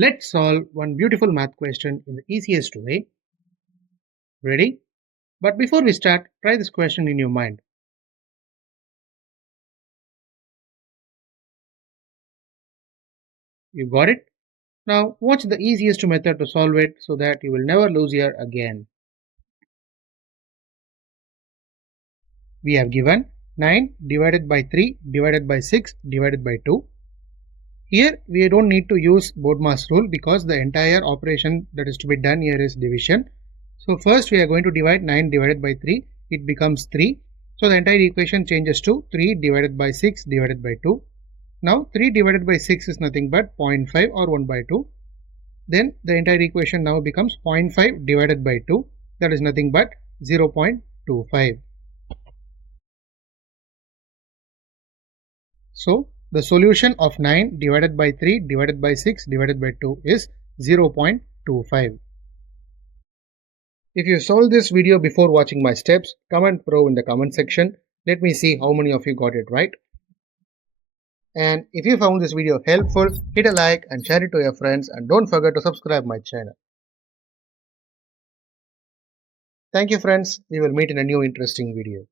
Let's solve one beautiful math question in the easiest way. Ready? But before we start, try this question in your mind. You got it? Now watch the easiest method to solve it so that you will never lose here again. We have given 9 divided by 3 divided by 6 divided by 2. Here we don't need to use BODMAS rule because the entire operation that is to be done here is division. So first we are going to divide 9 divided by 3. It becomes 3. So the entire equation changes to 3 divided by 6 divided by 2. Now 3 divided by 6 is nothing but 0.5 or 1 by 2. Then the entire equation now becomes 0.5 divided by 2. That is nothing but 0.25. So the solution of 9 divided by 3 divided by 6 divided by 2 is 0.25. If you solved this video before watching my steps, comment pro in the comment section. Let me see how many of you got it right. And if you found this video helpful, hit a like and share it to your friends, and don't forget to subscribe my channel. Thank you friends. We will meet in a new interesting video.